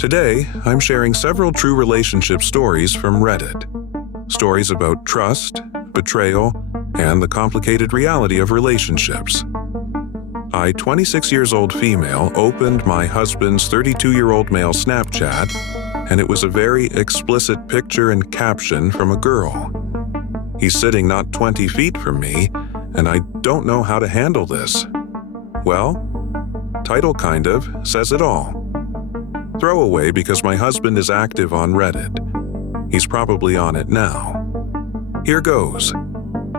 Today, I'm sharing several true relationship stories from Reddit. Stories about trust, betrayal, and the complicated reality of relationships. A 26-year-old female opened my husband's 32-year-old male Snapchat, and it was a very explicit picture and caption from a girl. He's sitting not 20 feet from me, and I don't know how to handle this. Well, title kind of says it all. Throwaway because my husband is active on Reddit. He's probably on it now. Here goes.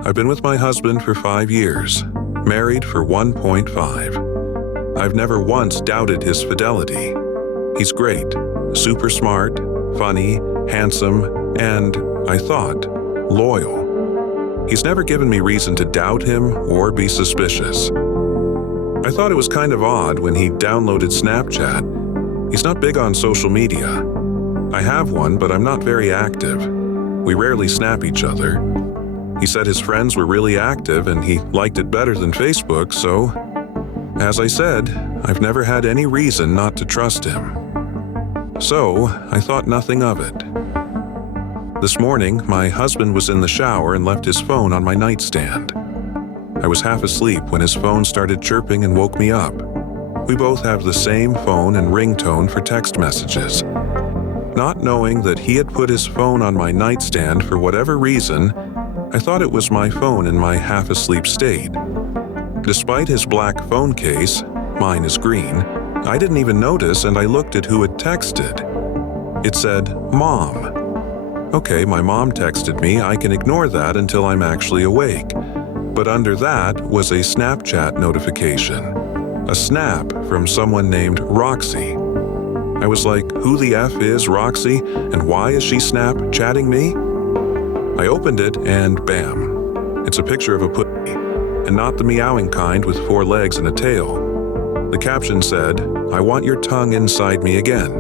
I've been with my husband for 5 years, married for 1.5. I've never once doubted his fidelity. He's great, super smart, funny, handsome, and, I thought, loyal. He's never given me reason to doubt him or be suspicious. I thought it was kind of odd when he downloaded Snapchat. He's not big on social media. I have one, but I'm not very active. We rarely snap each other. He said his friends were really active and he liked it better than Facebook, so, as I said, I've never had any reason not to trust him. So, I thought nothing of it. This morning, my husband was in the shower and left his phone on my nightstand. I was half asleep when his phone started chirping and woke me up. We both have the same phone and ringtone for text messages. Not knowing that he had put his phone on my nightstand for whatever reason, I thought it was my phone in my half-asleep state. Despite his black phone case, mine is green, I didn't even notice and I looked at who had texted. It said, Mom. Okay, my mom texted me, I can ignore that until I'm actually awake. But under that was a Snapchat notification. A snap from someone named Roxy. I was like, who the F is Roxy, and why is she Snapchatting me? I opened it and bam, it's a picture of a puppy, and not the meowing kind with 4 legs and a tail. The caption said, I want your tongue inside me again.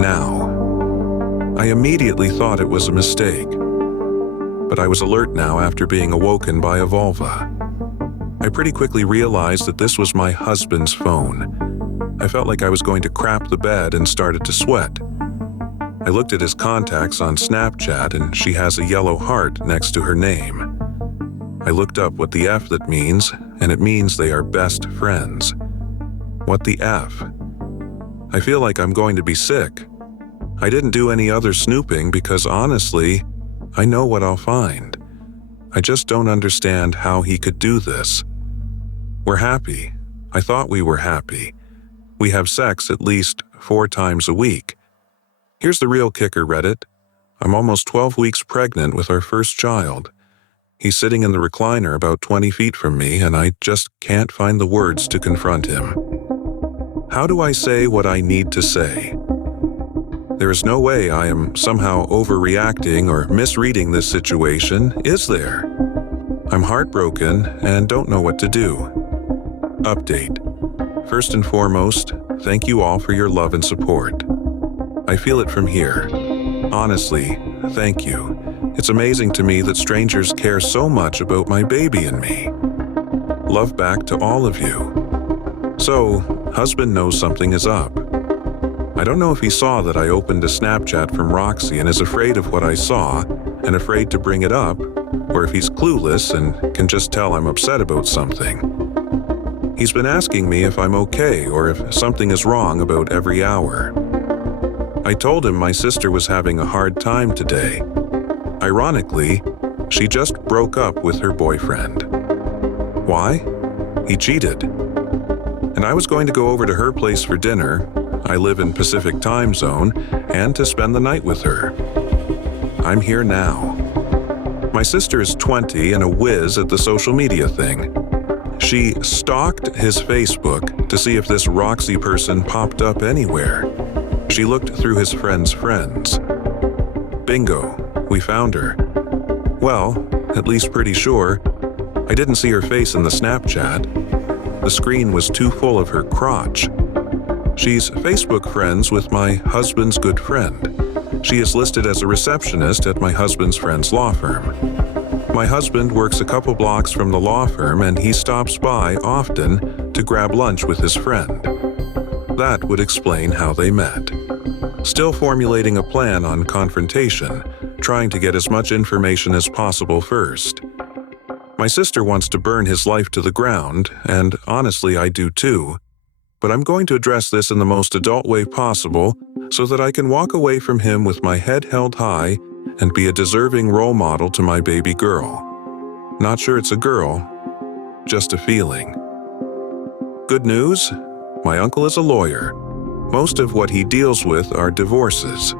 Now. I immediately thought it was a mistake, but I was alert now after being awoken by a vulva. I pretty quickly realized that this was my husband's phone. I felt like I was going to crap the bed and started to sweat. I looked at his contacts on Snapchat and she has a yellow heart next to her name. I looked up what the F that means, and it means they are best friends. What the F? I feel like I'm going to be sick. I didn't do any other snooping because honestly, I know what I'll find. I just don't understand how he could do this. We're happy. I thought we were happy. We have sex at least 4 times a week. Here's the real kicker, Reddit. I'm almost 12 weeks pregnant with our first child. He's sitting in the recliner about 20 feet from me, and I just can't find the words to confront him. How do I say what I need to say? There is no way I am somehow overreacting or misreading this situation, is there? I'm heartbroken and don't know what to do. Update. First and foremost, thank you all for your love and support. I feel it from here. Honestly, thank you. It's amazing to me that strangers care so much about my baby and me. Love back to all of you. So, husband knows something is up. I don't know if he saw that I opened a Snapchat from Roxy and is afraid of what I saw and afraid to bring it up, or if he's clueless and can just tell I'm upset about something. He's been asking me if I'm okay or if something is wrong about every hour. I told him my sister was having a hard time today. Ironically, she just broke up with her boyfriend. Why? He cheated. And I was going to go over to her place for dinner. I live in Pacific time zone, and to spend the night with her. I'm here now. My sister is 20 and a whiz at the social media thing. She stalked his Facebook to see if this Roxy person popped up anywhere. She looked through his friends' friends. Bingo, we found her. Well, at least pretty sure. I didn't see her face in the Snapchat. The screen was too full of her crotch. She's Facebook friends with my husband's good friend. She is listed as a receptionist at my husband's friend's law firm. My husband works a couple blocks from the law firm and he stops by often to grab lunch with his friend. That would explain how they met. Still formulating a plan on confrontation, trying to get as much information as possible first. My sister wants to burn his life to the ground, and honestly I do too, but I'm going to address this in the most adult way possible so that I can walk away from him with my head held high and be a deserving role model to my baby girl. Not sure it's a girl, just a feeling. Good news? My uncle is a lawyer. Most of what he deals with are divorces.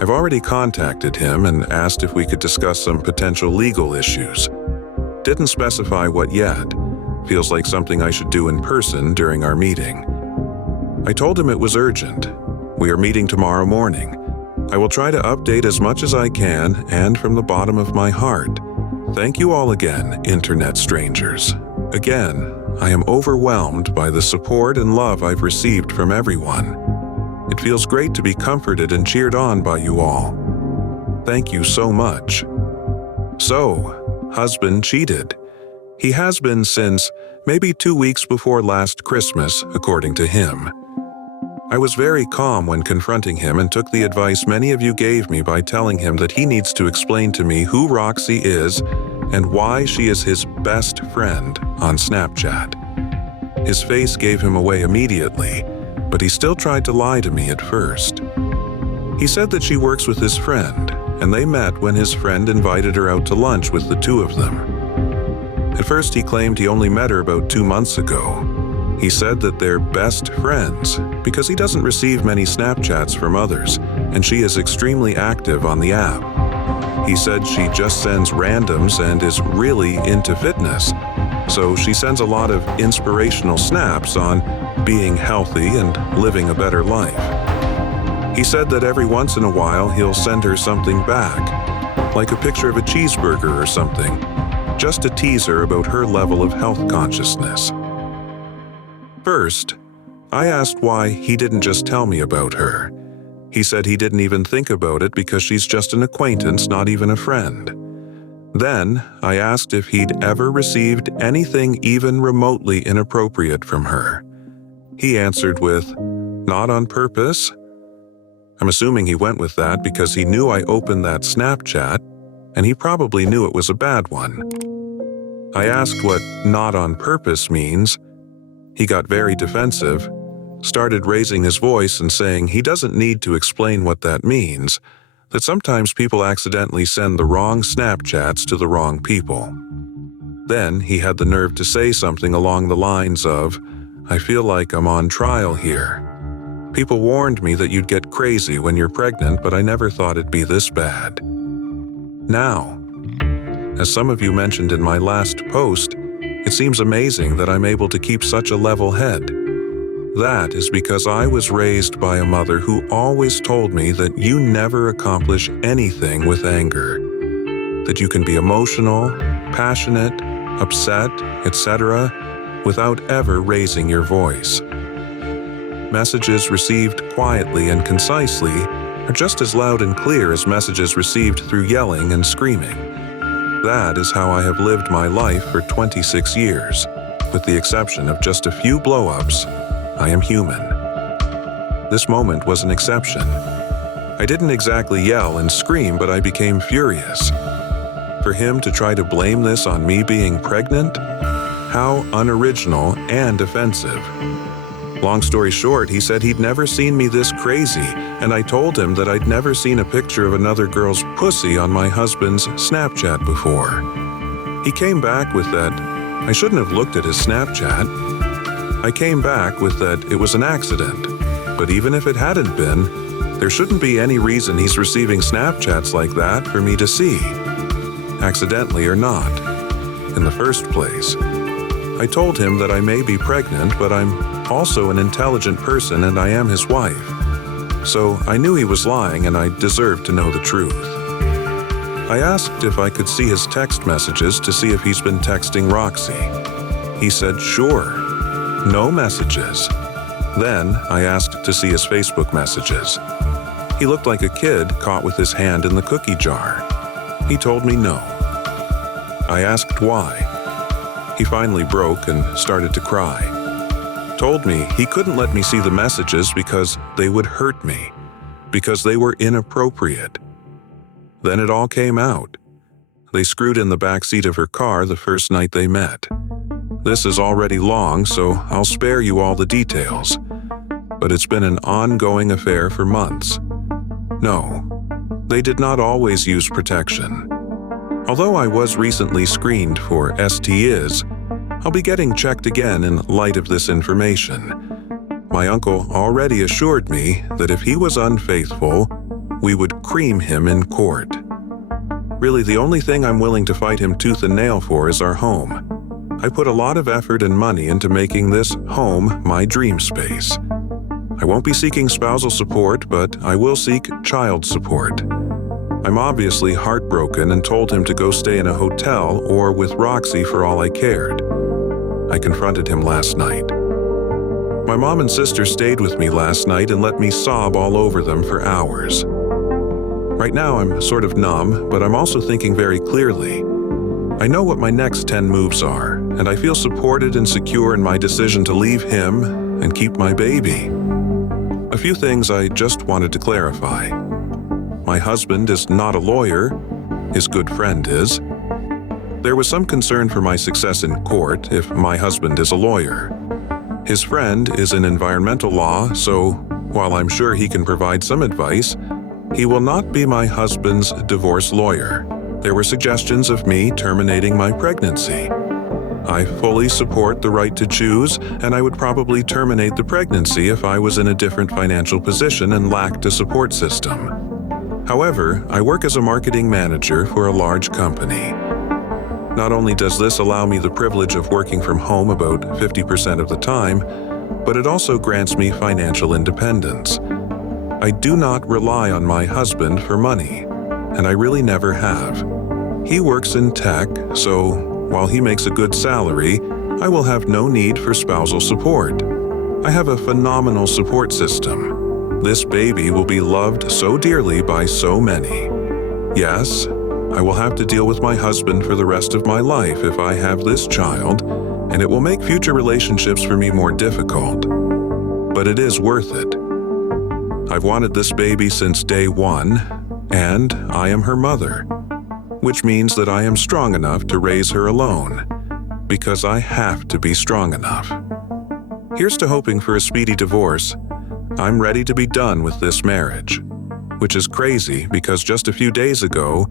I've already contacted him and asked if we could discuss some potential legal issues. Didn't specify what yet. Feels like something I should do in person during our meeting. I told him it was urgent. We are meeting tomorrow morning. I will try to update as much as I can, and from the bottom of my heart, thank you all again, internet strangers. Again, I am overwhelmed by the support and love I've received from everyone. It feels great to be comforted and cheered on by you all. Thank you so much. So, husband cheated. He has been since maybe 2 weeks before last Christmas, according to him. I was very calm when confronting him and took the advice many of you gave me by telling him that he needs to explain to me who Roxy is and why she is his best friend on Snapchat. His face gave him away immediately, but he still tried to lie to me at first. He said that she works with his friend, and they met when his friend invited her out to lunch with the two of them. At first he claimed he only met her about 2 months ago. He said that they're best friends because he doesn't receive many Snapchats from others, and she is extremely active on the app. He said she just sends randoms and is really into fitness, so she sends a lot of inspirational snaps on being healthy and living a better life. He said that every once in a while he'll send her something back, like a picture of a cheeseburger or something, just to tease her about her level of health consciousness. First, I asked why he didn't just tell me about her. He said he didn't even think about it because she's just an acquaintance, not even a friend. Then, I asked if he'd ever received anything even remotely inappropriate from her. He answered with, "Not on purpose." I'm assuming he went with that because he knew I opened that Snapchat, and he probably knew it was a bad one. I asked what "not on purpose" means. He got very defensive, started raising his voice and saying he doesn't need to explain what that means, that sometimes people accidentally send the wrong Snapchats to the wrong people. Then he had the nerve to say something along the lines of, "I feel like I'm on trial here. People warned me that you'd get crazy when you're pregnant, but I never thought it'd be this bad." Now, as some of you mentioned in my last post, it seems amazing that I'm able to keep such a level head. That is because I was raised by a mother who always told me that you never accomplish anything with anger, that you can be emotional, passionate, upset, etc., without ever raising your voice. Messages received quietly and concisely are just as loud and clear as messages received through yelling and screaming. That is how I have lived my life for 26 years. With the exception of just a few blow-ups, I am human. This moment was an exception. I didn't exactly yell and scream, but I became furious. For him to try to blame this on me being pregnant? How unoriginal and offensive. Long story short, he said he'd never seen me this crazy, and I told him that I'd never seen a picture of another girl's pussy on my husband's Snapchat before. He came back with that, I shouldn't have looked at his Snapchat. I came back with that it was an accident, but even if it hadn't been, there shouldn't be any reason he's receiving Snapchats like that for me to see, accidentally or not, in the first place. I told him that I may be pregnant, but I'm also an intelligent person and I am his wife. So I knew he was lying and I deserved to know the truth. I asked if I could see his text messages to see if he's been texting Roxy. He said, sure. No messages. Then I asked to see his Facebook messages. He looked like a kid caught with his hand in the cookie jar. He told me no. I asked why. He finally broke and started to cry. told me he couldn't let me see the messages because they would hurt me, because they were inappropriate. Then it all came out. They screwed in the back seat of her car the first night they met. This is already long, so I'll spare you all the details. But it's been an ongoing affair for months. No, they did not always use protection. Although I was recently screened for STIs, I'll be getting checked again in light of this information. My uncle already assured me that if he was unfaithful, we would cream him in court. Really, the only thing I'm willing to fight him tooth and nail for is our home. I put a lot of effort and money into making this home my dream space. I won't be seeking spousal support, but I will seek child support. I'm obviously heartbroken and told him to go stay in a hotel or with Roxy for all I cared. I confronted him last night. My mom and sister stayed with me last night and let me sob all over them for hours. Right now I'm sort of numb, but I'm also thinking very clearly. I know what my next 10 moves are, and I feel supported and secure in my decision to leave him and keep my baby. A few things I just wanted to clarify. My husband is not a lawyer. His good friend is. There was some concern for my success in court if my husband is a lawyer. His friend is in environmental law, so while I'm sure he can provide some advice, he will not be my husband's divorce lawyer. There were suggestions of me terminating my pregnancy. I fully support the right to choose, and I would probably terminate the pregnancy if I was in a different financial position and lacked a support system. However, I work as a marketing manager for a large company. Not only does this allow me the privilege of working from home about 50% of the time, but it also grants me financial independence. I do not rely on my husband for money, and I really never have. He works in tech, so while he makes a good salary, I will have no need for spousal support. I have a phenomenal support system. This baby will be loved so dearly by so many. Yes, I will have to deal with my husband for the rest of my life if I have this child, and it will make future relationships for me more difficult. But it is worth it. I've wanted this baby since day one, and I am her mother, which means that I am strong enough to raise her alone, because I have to be strong enough. Here's to hoping for a speedy divorce. I'm ready to be done with this marriage, which is crazy because just a few days ago,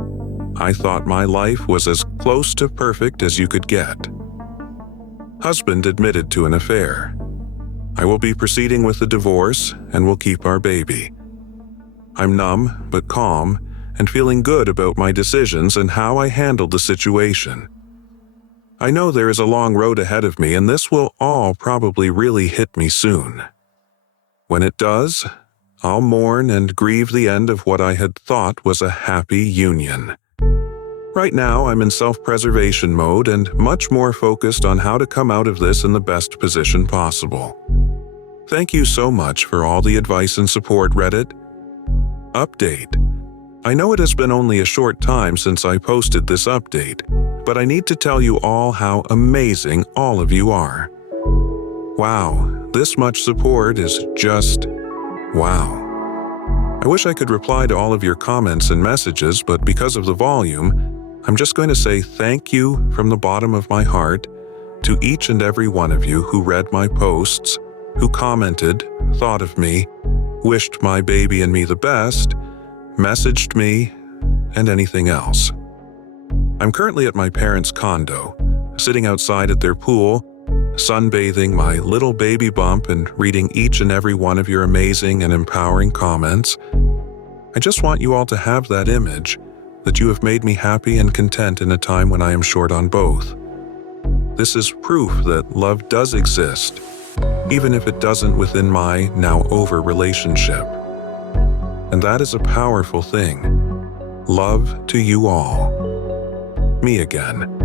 I thought my life was as close to perfect as you could get. Husband admitted to an affair. I will be proceeding with the divorce and will keep our baby. I'm numb but calm and feeling good about my decisions and how I handled the situation. I know there is a long road ahead of me and this will all probably really hit me soon. When it does, I'll mourn and grieve the end of what I had thought was a happy union. Right now, I'm in self-preservation mode and much more focused on how to come out of this in the best position possible. Thank you so much for all the advice and support, Reddit. Update. I know it has been only a short time since I posted this update, but I need to tell you all how amazing all of you are. Wow, this much support is just wow. I wish I could reply to all of your comments and messages, but because of the volume, I'm just going to say thank you from the bottom of my heart to each and every one of you who read my posts, who commented, thought of me, wished my baby and me the best, messaged me, and anything else. I'm currently at my parents' condo, sitting outside at their pool, sunbathing my little baby bump and reading each and every one of your amazing and empowering comments. I just want you all to have that image that you have made me happy and content in a time when I am short on both. This is proof that love does exist, even if it doesn't within my now over relationship. And that is a powerful thing. Love to you all. Me again.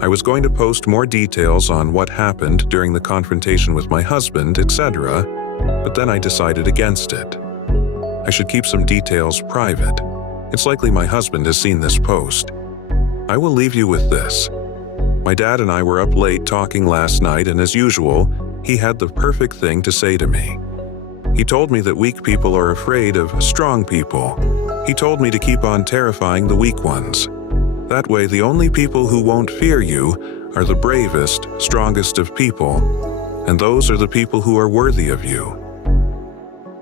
I was going to post more details on what happened during the confrontation with my husband, etc., but then I decided against it. I should keep some details private. It's likely my husband has seen this post. I will leave you with this. My dad and I were up late talking last night, and as usual, he had the perfect thing to say to me. He told me that weak people are afraid of strong people. He told me to keep on terrifying the weak ones. That way, the only people who won't fear you are the bravest, strongest of people, and those are the people who are worthy of you.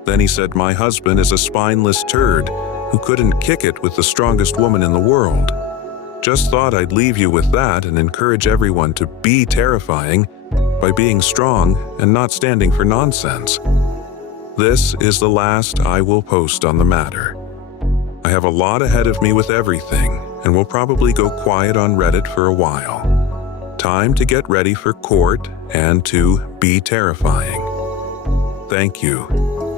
Then he said my husband is a spineless turd who couldn't kick it with the strongest woman in the world. Just thought I'd leave you with that and encourage everyone to be terrifying by being strong and not standing for nonsense. This is the last I will post on the matter. I have a lot ahead of me with everything and will probably go quiet on Reddit for a while. Time to get ready for court and to be terrifying. Thank you.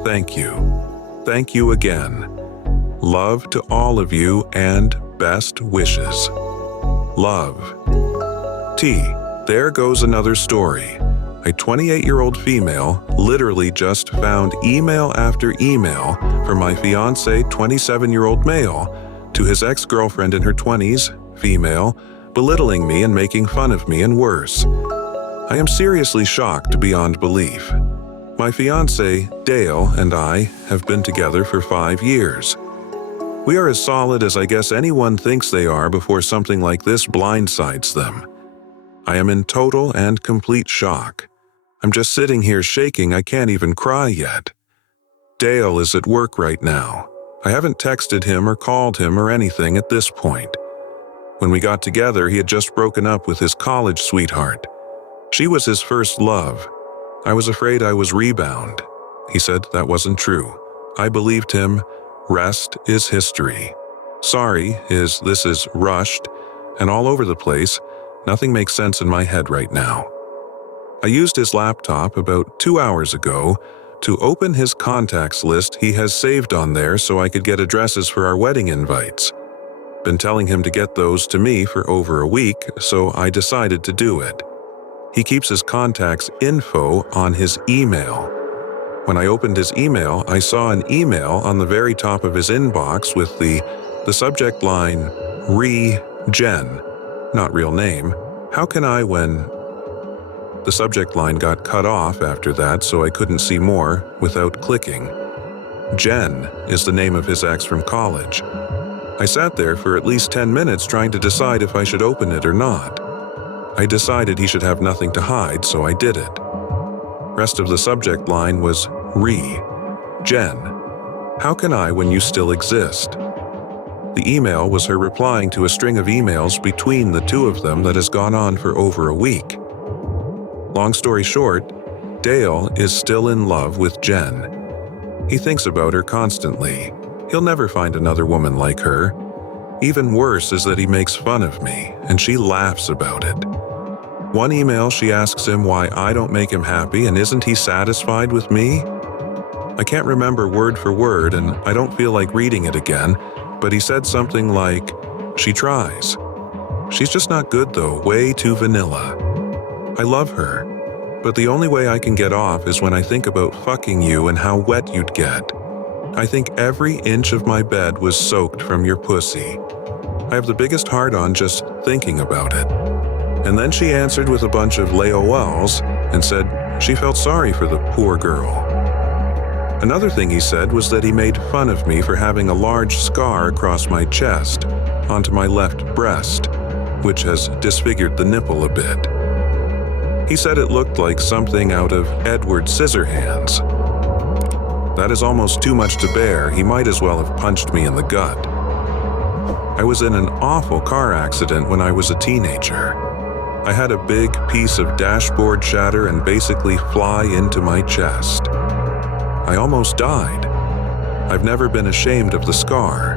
Thank you. Thank you again. Love to all of you and best wishes. Love. T. There goes another story. A 28-year-old female literally just found email after email from my fiancé, 27-year-old male, to his ex-girlfriend in her 20s, female, belittling me and making fun of me and worse. I am seriously shocked beyond belief. My fiancé, Dale, and I have been together for 5 years. We are as solid as I guess anyone thinks they are before something like this blindsides them. I am in total and complete shock. I'm just sitting here shaking, I can't even cry yet. Dale is at work right now. I haven't texted him or called him or anything at this point. When we got together, he had just broken up with his college sweetheart. She was his first love. I was afraid I was rebound. He said that wasn't true. I believed him. Rest is history. Sorry this is rushed and all over the place. Nothing makes sense in my head right now. I used his laptop about 2 hours ago to open his contacts list he has saved on there so I could get addresses for our wedding invites. Been telling him to get those to me for over a week, so I decided to do it. He keeps his contacts info on his email. When I opened his email, I saw an email on the very top of his inbox with the subject line, Jen, not real name. How can I when... The subject line got cut off after that, so I couldn't see more without clicking. Jen is the name of his ex from college. I sat there for at least 10 minutes trying to decide if I should open it or not. I decided he should have nothing to hide, so I did it. Rest of the subject line was Jen. How can I when you still exist? The email was her replying to a string of emails between the two of them that has gone on for over a week. Long story short, Dale is still in love with Jen. He thinks about her constantly. He'll never find another woman like her. Even worse is that he makes fun of me, and she laughs about it. One email she asks him why I don't make him happy and isn't he satisfied with me? I can't remember word for word and I don't feel like reading it again, but he said something like, she tries. She's just not good though, way too vanilla. I love her, but the only way I can get off is when I think about fucking you and how wet you'd get. I think every inch of my bed was soaked from your pussy. I have the biggest heart-on just thinking about it. And then she answered with a bunch of LOLs and said she felt sorry for the poor girl. Another thing he said was that he made fun of me for having a large scar across my chest onto my left breast, which has disfigured the nipple a bit. He said it looked like something out of Edward Scissorhands. That is almost too much to bear. He might as well have punched me in the gut. I was in an awful car accident when I was a teenager. I had a big piece of dashboard shatter and basically fly into my chest. I almost died. I've never been ashamed of the scar.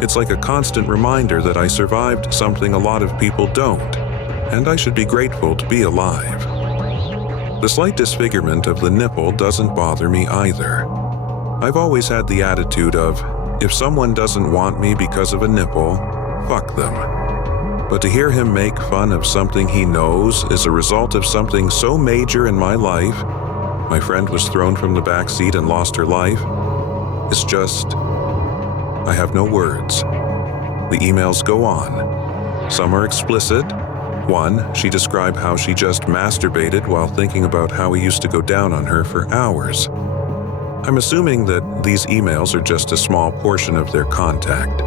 It's like a constant reminder that I survived something a lot of people don't, and I should be grateful to be alive. The slight disfigurement of the nipple doesn't bother me either. I've always had the attitude of, if someone doesn't want me because of a nipple, fuck them. But to hear him make fun of something he knows is a result of something so major in my life, my friend was thrown from the back seat and lost her life, it's just, I have no words. The emails go on. Some are explicit, One, she described how she just masturbated while thinking about how he used to go down on her for hours. I'm assuming that these emails are just a small portion of their contact.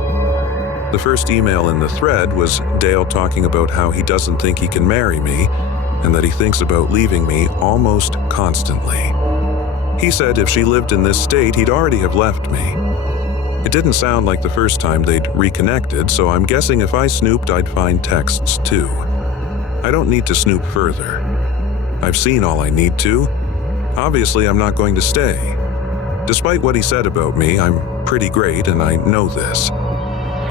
The first email in the thread was Dale talking about how he doesn't think he can marry me and that he thinks about leaving me almost constantly. He said if she lived in this state, he'd already have left me. It didn't sound like the first time they'd reconnected, so I'm guessing if I snooped, I'd find texts too. I don't need to snoop further. I've seen all I need to. Obviously, I'm not going to stay. Despite what he said about me, I'm pretty great and I know this.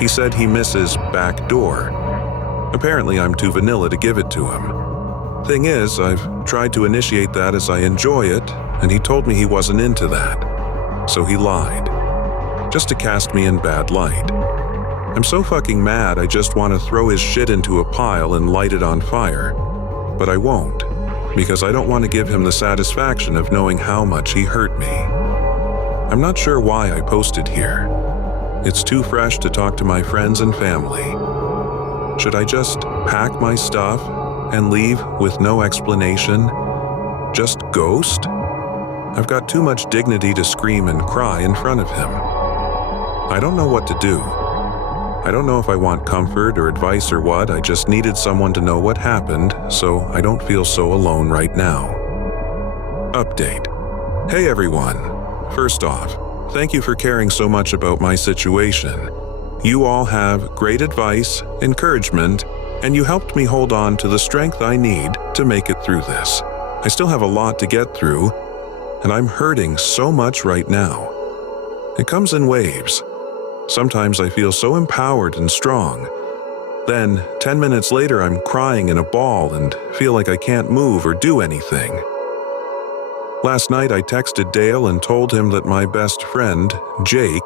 He said he misses back door. Apparently, I'm too vanilla to give it to him. Thing is, I've tried to initiate that as I enjoy it, and he told me he wasn't into that. So he lied. Just to cast me in bad light. I'm so fucking mad I just want to throw his shit into a pile and light it on fire. But I won't, because I don't want to give him the satisfaction of knowing how much he hurt me. I'm not sure why I posted here. It's too fresh to talk to my friends and family. Should I just pack my stuff and leave with no explanation? Just ghost? I've got too much dignity to scream and cry in front of him. I don't know what to do. I don't know if I want comfort or advice or what. I just needed someone to know what happened, so I don't feel so alone right now. Update. Hey everyone. First off, thank you for caring so much about my situation. You all have great advice, encouragement, and you helped me hold on to the strength I need to make it through this. I still have a lot to get through, and I'm hurting so much right now. It comes in waves. Sometimes I feel so empowered and strong. Then, 10 minutes later, I'm crying in a ball and feel like I can't move or do anything. Last night, I texted Dale and told him that my best friend, Jake,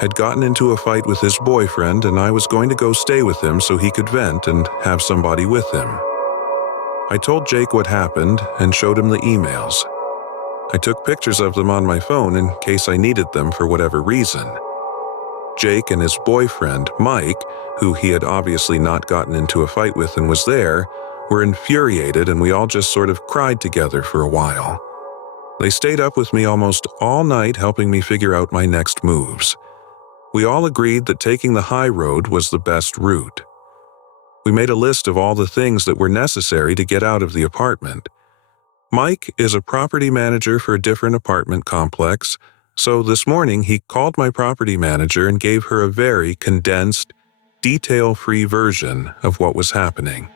had gotten into a fight with his boyfriend and I was going to go stay with him so he could vent and have somebody with him. I told Jake what happened and showed him the emails. I took pictures of them on my phone in case I needed them for whatever reason. Jake and his boyfriend, Mike, who he had obviously not gotten into a fight with and was there, were infuriated and we all just sort of cried together for a while. They stayed up with me almost all night helping me figure out my next moves. We all agreed that taking the high road was the best route. We made a list of all the things that were necessary to get out of the apartment. Mike is a property manager for a different apartment complex, so this morning he called my property manager and gave her a very condensed, detail-free version of what was happening.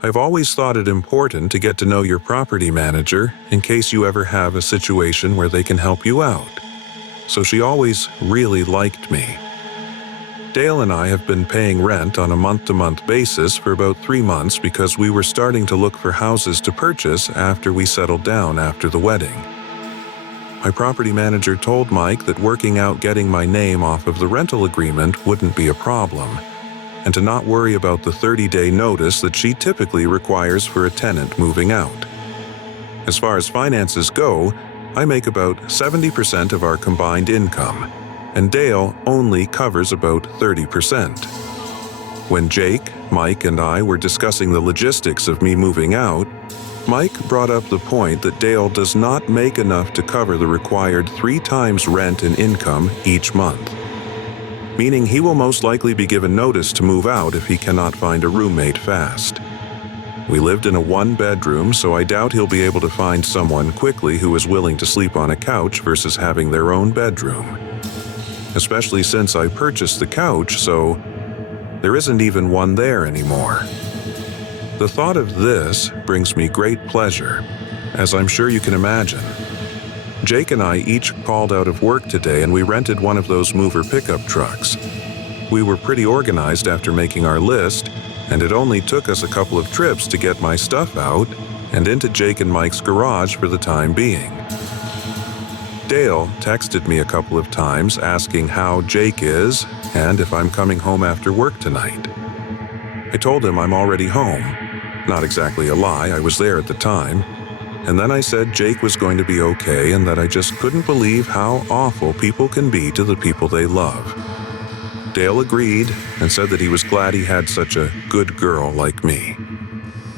I've always thought it important to get to know your property manager in case you ever have a situation where they can help you out. So she always really liked me. Dale and I have been paying rent on a month-to-month basis for about 3 months because we were starting to look for houses to purchase after we settled down after the wedding. My property manager told Mike that working out getting my name off of the rental agreement wouldn't be a problem, and to not worry about the 30-day notice that she typically requires for a tenant moving out. As far as finances go, I make about 70% of our combined income, and Dale only covers about 30%. When Jake, Mike, and I were discussing the logistics of me moving out, Mike brought up the point that Dale does not make enough to cover the required 3 times rent and income each month, meaning he will most likely be given notice to move out if he cannot find a roommate fast. We lived in a 1-bedroom, so I doubt he'll be able to find someone quickly who is willing to sleep on a couch versus having their own bedroom. Especially since I purchased the couch, so there isn't even one there anymore. The thought of this brings me great pleasure, as I'm sure you can imagine. Jake and I each called out of work today and we rented one of those mover pickup trucks. We were pretty organized after making our list, and it only took us a couple of trips to get my stuff out and into Jake and Mike's garage for the time being. Dale texted me a couple of times asking how Jake is and if I'm coming home after work tonight. I told him I'm already home. Not exactly a lie, I was there at the time. And then I said Jake was going to be okay and that I just couldn't believe how awful people can be to the people they love. Dale agreed and said that he was glad he had such a good girl like me.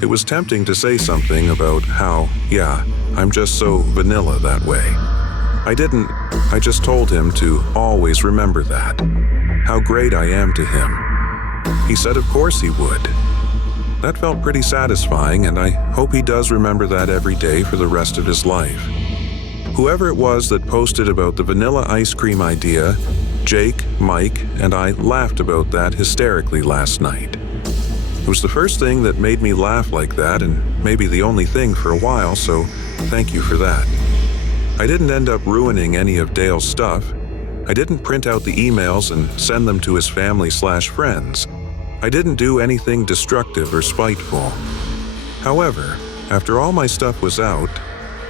It was tempting to say something about how, yeah, I'm just so vanilla that way. I didn't. I just told him to always remember that. How great I am to him. He said of course he would. That felt pretty satisfying, and I hope he does remember that every day for the rest of his life. Whoever it was that posted about the vanilla ice cream idea, Jake, Mike, and I laughed about that hysterically last night. It was the first thing that made me laugh like that, and maybe the only thing for a while, so thank you for that. I didn't end up ruining any of Dale's stuff. I didn't print out the emails and send them to his family/friends. I didn't do anything destructive or spiteful. However, after all my stuff was out,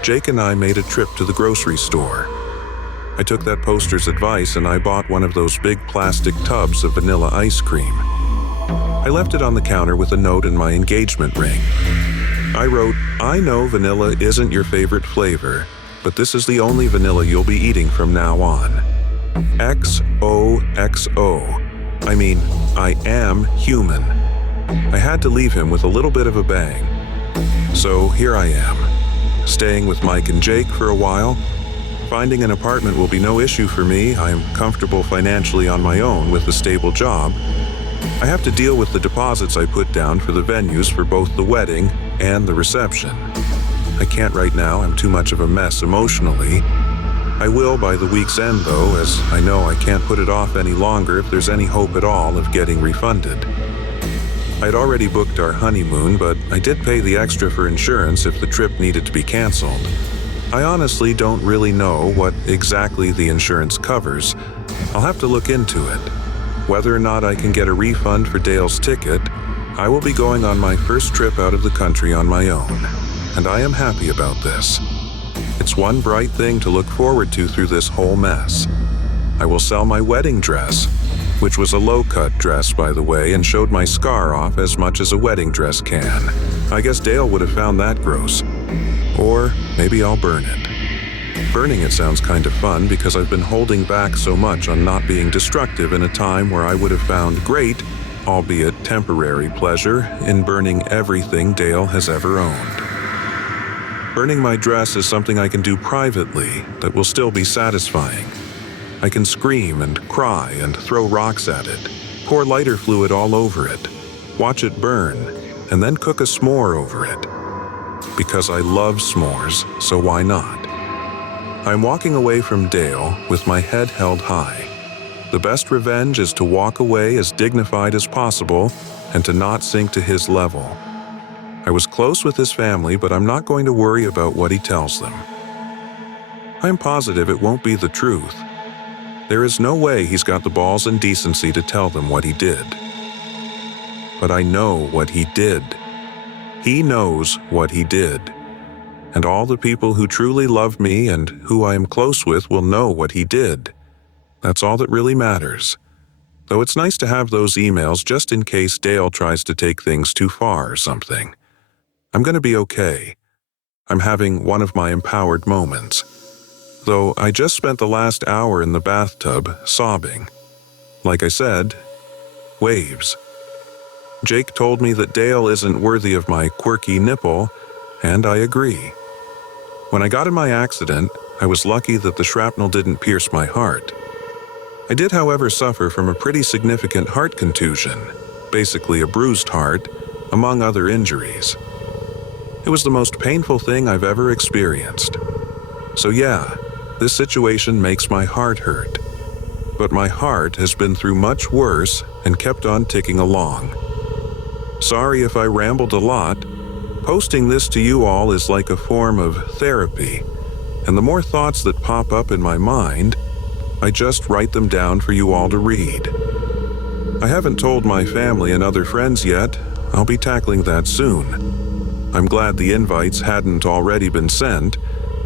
Jake and I made a trip to the grocery store. I took that poster's advice and I bought one of those big plastic tubs of vanilla ice cream. I left it on the counter with a note and my engagement ring. I wrote, "I know vanilla isn't your favorite flavor, but this is the only vanilla you'll be eating from now on. XOXO. I mean, I am human." I had to leave him with a little bit of a bang. So here I am, staying with Mike and Jake for a while. Finding an apartment will be no issue for me. I am comfortable financially on my own with a stable job. I have to deal with the deposits I put down for the venues for both the wedding and the reception. I can't right now, I'm too much of a mess emotionally. I will by the week's end though, as I know I can't put it off any longer if there's any hope at all of getting refunded. I'd already booked our honeymoon, but I did pay the extra for insurance if the trip needed to be canceled. I honestly don't really know what exactly the insurance covers. I'll have to look into it. Whether or not I can get a refund for Dale's ticket, I will be going on my first trip out of the country on my own, and I am happy about this. It's one bright thing to look forward to through this whole mess. I will sell my wedding dress, which was a low-cut dress, by the way, and showed my scar off as much as a wedding dress can. I guess Dale would have found that gross. Or maybe I'll burn it. Burning it sounds kind of fun because I've been holding back so much on not being destructive in a time where I would have found great, albeit temporary, pleasure in burning everything Dale has ever owned. Burning my dress is something I can do privately that will still be satisfying. I can scream and cry and throw rocks at it, pour lighter fluid all over it, watch it burn, and then cook a s'more over it. Because I love s'mores, so why not? I'm walking away from Dale with my head held high. The best revenge is to walk away as dignified as possible and to not sink to his level. I was close with his family, but I'm not going to worry about what he tells them. I'm positive it won't be the truth. There is no way he's got the balls and decency to tell them what he did. But I know what he did. He knows what he did. And all the people who truly love me and who I am close with will know what he did. That's all that really matters. Though it's nice to have those emails just in case Dale tries to take things too far or something. I'm going to be okay. I'm having one of my empowered moments. Though I just spent the last hour in the bathtub sobbing. Like I said, waves. Jake told me that Dale isn't worthy of my quirky nipple, and I agree. When I got in my accident, I was lucky that the shrapnel didn't pierce my heart. I did, however, suffer from a pretty significant heart contusion, basically a bruised heart, among other injuries. It was the most painful thing I've ever experienced. So yeah, this situation makes my heart hurt. But my heart has been through much worse and kept on ticking along. Sorry if I rambled a lot. Posting this to you all is like a form of therapy, and the more thoughts that pop up in my mind, I just write them down for you all to read. I haven't told my family and other friends yet. I'll be tackling that soon. I'm glad the invites hadn't already been sent.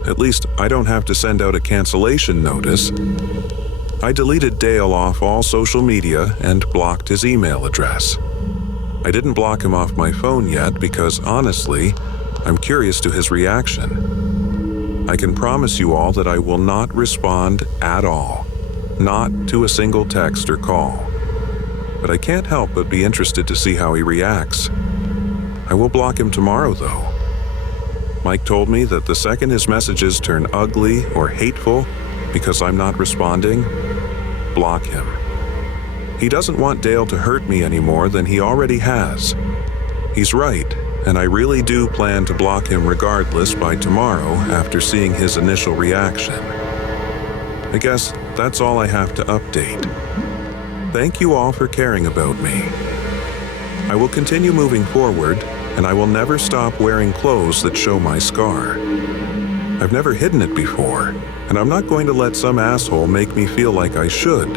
At least I don't have to send out a cancellation notice. I deleted Dale off all social media and blocked his email address. I didn't block him off my phone yet because, honestly, I'm curious to his reaction. I can promise you all that I will not respond at all. Not to a single text or call. but I can't help but be interested to see how he reacts. I will block him tomorrow, though. Mike told me that the second his messages turn ugly or hateful because I'm not responding, block him. He doesn't want Dale to hurt me any more than he already has. He's right, and I really do plan to block him regardless by tomorrow after seeing his initial reaction. I guess that's all I have to update. Thank you all for caring about me. I will continue moving forward, and I will never stop wearing clothes that show my scar. I've never hidden it before, and I'm not going to let some asshole make me feel like I should.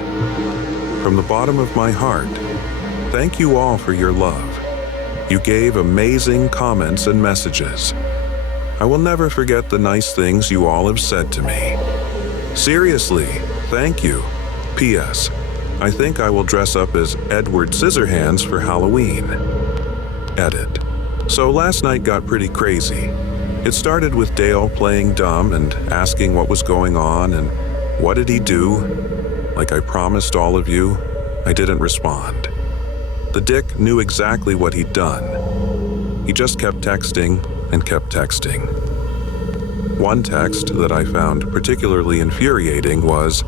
From the bottom of my heart, thank you all for your love. You gave amazing comments and messages. I will never forget the nice things you all have said to me. Seriously, thank you. P.S. I think I will dress up as Edward Scissorhands for Halloween. Edit. So last night got pretty crazy. It started with Dale playing dumb and asking what was going on and what did he do. Like I promised all of you, I didn't respond. The dick knew exactly what he'd done. He just kept texting and kept texting. One text that I found particularly infuriating was,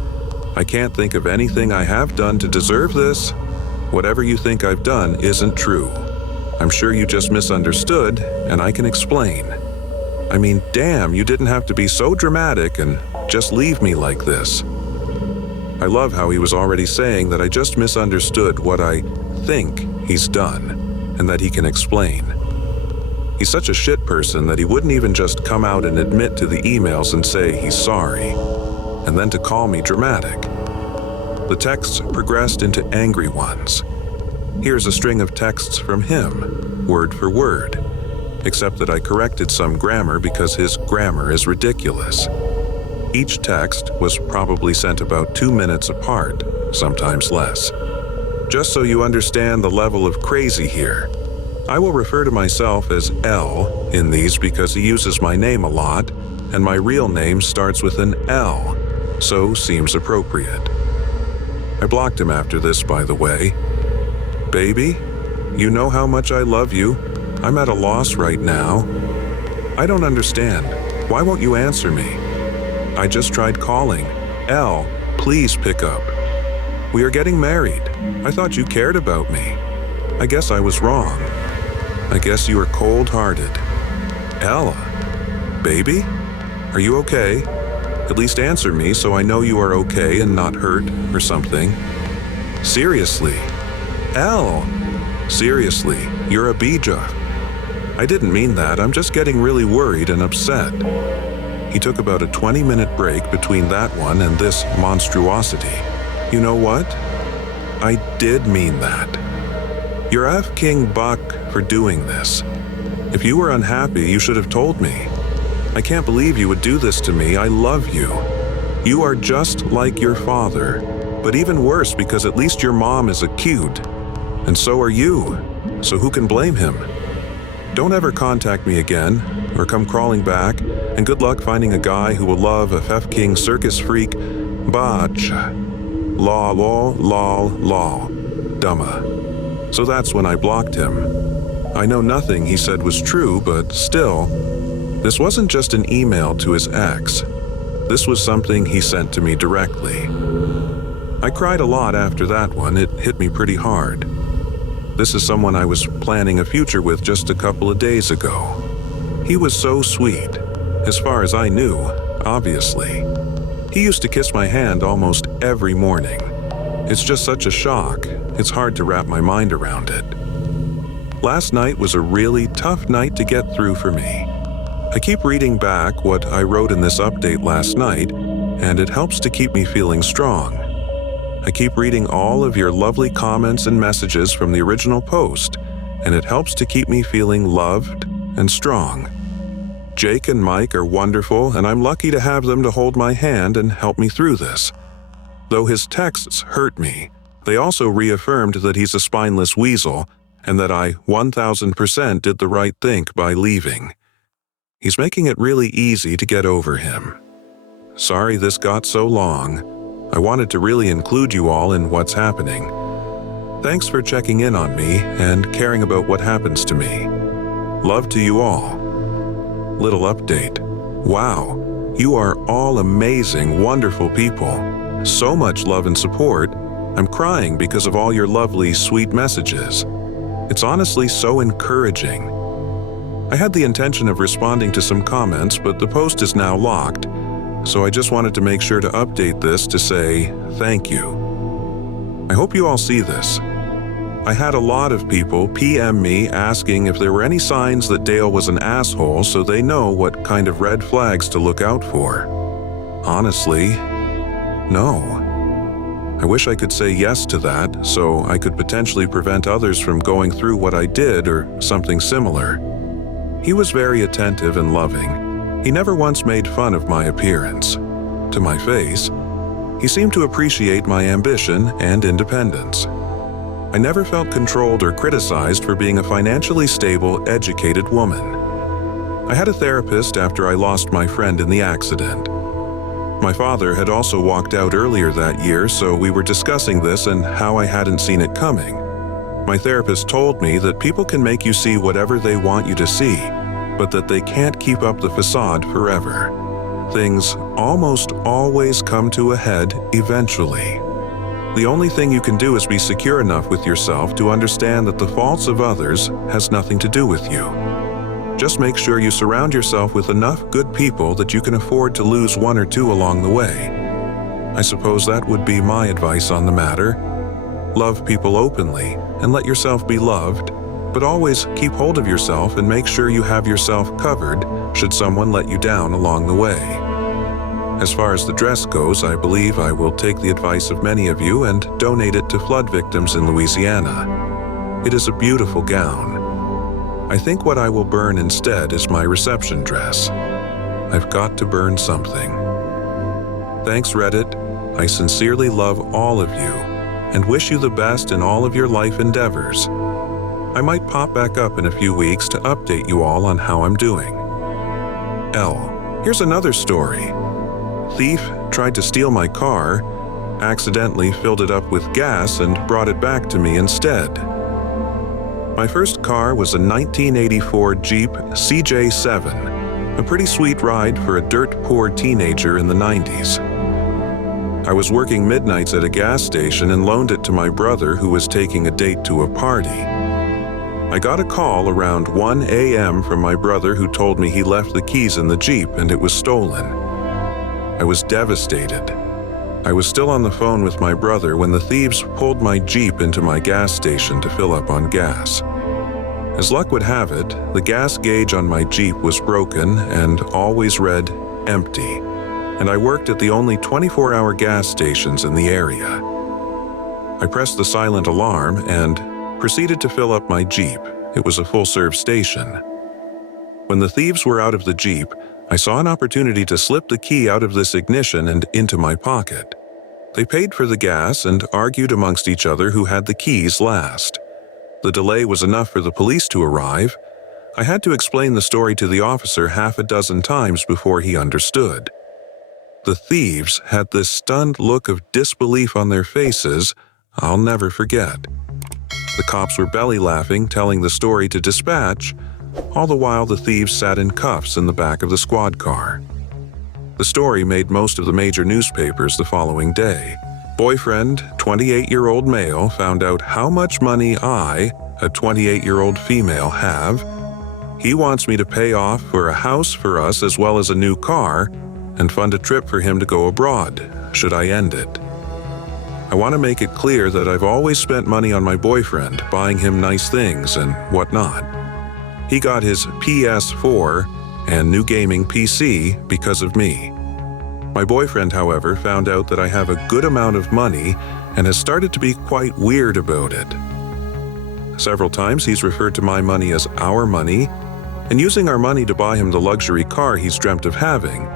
"I can't think of anything I have done to deserve this. Whatever you think I've done isn't true. I'm sure you just misunderstood, and I can explain. I mean, damn, you didn't have to be so dramatic and just leave me like this." I love how he was already saying that I just misunderstood what I think he's done, and that he can explain. He's such a shit person that he wouldn't even just come out and admit to the emails and say he's sorry, and then to call me dramatic. The texts progressed into angry ones. Here's a string of texts from him, word for word, except that I corrected some grammar because his grammar is ridiculous. Each text was probably sent about 2 minutes apart, sometimes less. Just so you understand the level of crazy here, I will refer to myself as L in these because he uses my name a lot, and my real name starts with an L, so seems appropriate. I blocked him after this, by the way. Baby, you know how much I love you. I'm at a loss right now. I don't understand. Why won't you answer me? I just tried calling. L, please pick up. We are getting married. I thought you cared about me. I guess I was wrong. I guess you are cold-hearted. Ella, baby, are you okay? At least answer me so I know you are okay and not hurt or something. Seriously. Elle, seriously, you're a bija. I didn't mean that. I'm just getting really worried and upset. He took about a 20-minute break between that one and this monstrosity. You know what? I did mean that. You're F King Buck for doing this. If you were unhappy, you should have told me. I can't believe you would do this to me. I love you. You are just like your father, but even worse because at least your mom is a cute. And so are you. So who can blame him? Don't ever contact me again, or come crawling back, and good luck finding a guy who will love a F King circus freak. Bach. Law, lol, lol, lol. Dumma. So that's when I blocked him. I know nothing he said was true, but still, this wasn't just an email to his ex. This was something he sent to me directly. I cried a lot after that one. It hit me pretty hard. This is someone I was planning a future with just a couple of days ago. He was so sweet, as far as I knew, obviously. He used to kiss my hand almost every morning. It's just such a shock, it's hard to wrap my mind around it. Last night was a really tough night to get through for me. I keep reading back what I wrote in this update last night, and it helps to keep me feeling strong. I keep reading all of your lovely comments and messages from the original post, and it helps to keep me feeling loved and strong. Jake and Mike are wonderful, and I'm lucky to have them to hold my hand and help me through this. Though his texts hurt me, they also reaffirmed that he's a spineless weasel and that I 1000% did the right thing by leaving. He's making it really easy to get over him. Sorry this got so long. I wanted to really include you all in what's happening. Thanks for checking in on me and caring about what happens to me. Love to you all. Little update. Wow, you are all amazing, wonderful people. So much love and support. I'm crying because of all your lovely, sweet messages. It's honestly so encouraging. I had the intention of responding to some comments, but the post is now locked, so I just wanted to make sure to update this to say thank you. I hope you all see this. I had a lot of people PM me asking if there were any signs that Dale was an asshole so they know what kind of red flags to look out for. Honestly, no. I wish I could say yes to that so I could potentially prevent others from going through what I did or something similar. He was very attentive and loving. He never once made fun of my appearance. To my face, he seemed to appreciate my ambition and independence. I never felt controlled or criticized for being a financially stable, educated woman. I had a therapist after I lost my friend in the accident. My father had also walked out earlier that year, so we were discussing this and how I hadn't seen it coming. My therapist told me that people can make you see whatever they want you to see, but that they can't keep up the facade forever. Things almost always come to a head eventually. The only thing you can do is be secure enough with yourself to understand that the faults of others has nothing to do with you. Just make sure you surround yourself with enough good people that you can afford to lose one or two along the way. I suppose that would be my advice on the matter. Love people openly and let yourself be loved, but always keep hold of yourself and make sure you have yourself covered should someone let you down along the way. As far as the dress goes, I believe I will take the advice of many of you and donate it to flood victims in Louisiana. It is a beautiful gown. I think what I will burn instead is my reception dress. I've got to burn something. Thanks, Reddit. I sincerely love all of you and wish you the best in all of your life endeavors. I might pop back up in a few weeks to update you all on how I'm doing. L. Here's another story. Thief tried to steal my car, accidentally filled it up with gas and brought it back to me instead. My first car was a 1984 Jeep CJ7, a pretty sweet ride for a dirt-poor teenager in the 90s. I was working midnights at a gas station and loaned it to my brother who was taking a date to a party. I got a call around 1 a.m. from my brother who told me he left the keys in the Jeep and it was stolen. I was devastated. I was still on the phone with my brother when the thieves pulled my Jeep into my gas station to fill up on gas. As luck would have it, the gas gauge on my Jeep was broken and always read empty, and I worked at the only 24-hour gas stations in the area. I pressed the silent alarm and proceeded to fill up my Jeep. It was a full-serve station. When the thieves were out of the Jeep, I saw an opportunity to slip the key out of this ignition and into my pocket. They paid for the gas and argued amongst each other who had the keys last. The delay was enough for the police to arrive. I had to explain the story to the officer half a dozen times before he understood. The thieves had this stunned look of disbelief on their faces I'll never forget. The cops were belly laughing, telling the story to dispatch. All the while, the thieves sat in cuffs in the back of the squad car. The story made most of the major newspapers the following day. Boyfriend, 28-year-old male, found out how much money I, a 28-year-old female, have. He wants me to pay off for a house for us as well as a new car and fund a trip for him to go abroad, should I end it. I want to make it clear that I've always spent money on my boyfriend, buying him nice things and whatnot. He got his PS4 and new gaming PC because of me. My boyfriend, however, found out that I have a good amount of money and has started to be quite weird about it. Several times he's referred to my money as our money, and using our money to buy him the luxury car he's dreamt of having.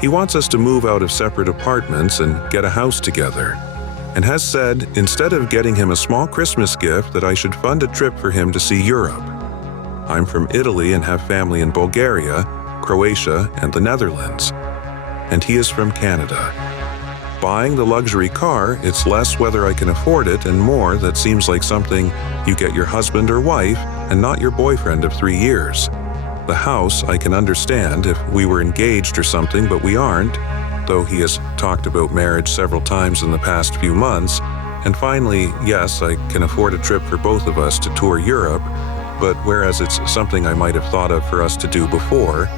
He wants us to move out of separate apartments and get a house together, and has said instead of getting him a small Christmas gift that I should fund a trip for him to see Europe. I'm from Italy and have family in Bulgaria, Croatia, and the Netherlands, and he is from Canada. buying the luxury car, it's less whether I can afford it and more that seems like something you get your husband or wife and not your boyfriend of 3 years. The house, I can understand if we were engaged or something, but we aren't, though he has talked about marriage several times in the past few months. And finally, yes, I can afford a trip for both of us to tour Europe, but whereas it's something I might have thought of for us to do before,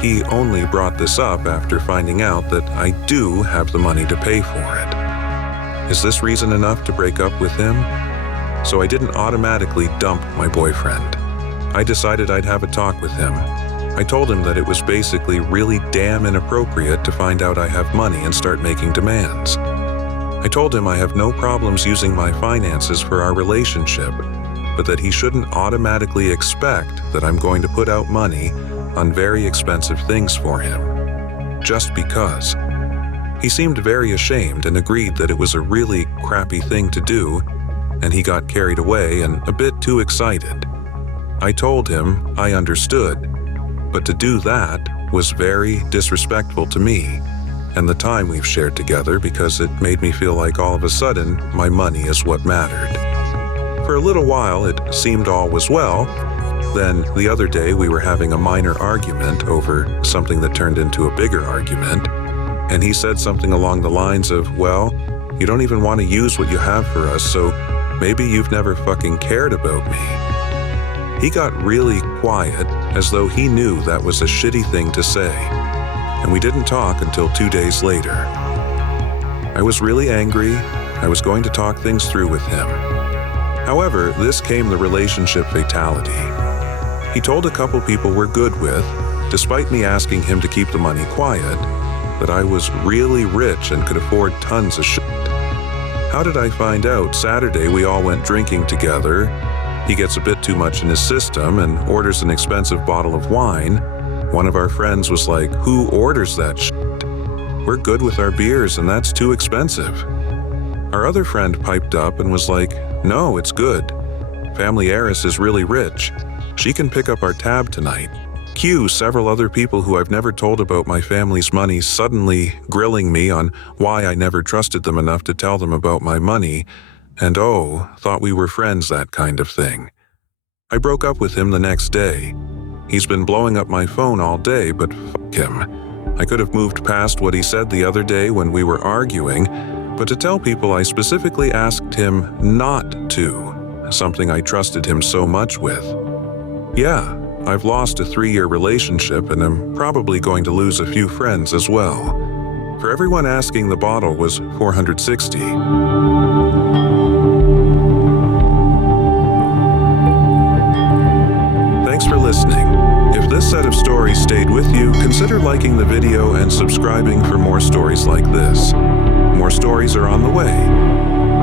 he only brought this up after finding out that I do have the money to pay for it. Is this reason enough to break up with him? So I didn't automatically dump my boyfriend. I decided I'd have a talk with him. I told him that it was basically really damn inappropriate to find out I have money and start making demands. I told him I have no problems using my finances for our relationship, but that he shouldn't automatically expect that I'm going to put out money on very expensive things for him, just because. He seemed very ashamed and agreed that it was a really crappy thing to do, and he got carried away and a bit too excited. I told him I understood, but to do that was very disrespectful to me and the time we've shared together because it made me feel like all of a sudden my money is what mattered. For a little while it seemed all was well. Then the other day we were having a minor argument over something that turned into a bigger argument, and he said something along the lines of, well, you don't even want to use what you have for us, so maybe you've never fucking cared about me. He got really quiet, as though he knew that was a shitty thing to say, and we didn't talk until 2 days later. I was really angry. I was going to talk things through with him. However, this came the relationship fatality. He told a couple people we're good with, despite me asking him to keep the money quiet, that I was really rich and could afford tons of shit. How did I find out? Saturday we all went drinking together. He gets a bit too much in his system and orders an expensive bottle of wine. One of our friends was like, who orders that shit? We're good with our beers and that's too expensive. Our other friend piped up and was like, no, it's good. Family heiress is really rich. She can pick up our tab tonight. Cue several other people who I've never told about my family's money suddenly grilling me on why I never trusted them enough to tell them about my money, and thought we were friends, that kind of thing. I broke up with him the next day. He's been blowing up my phone all day, but fuck him. I could have moved past what he said the other day when we were arguing, but to tell people I specifically asked him not to, something I trusted him so much with. Yeah, I've lost a 3-year relationship and I'm probably going to lose a few friends as well. For everyone asking, the bottle was $460. Thanks for listening. If this set of stories stayed with you, consider liking the video and subscribing for more stories like this. More stories are on the way.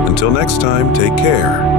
Until next time, take care.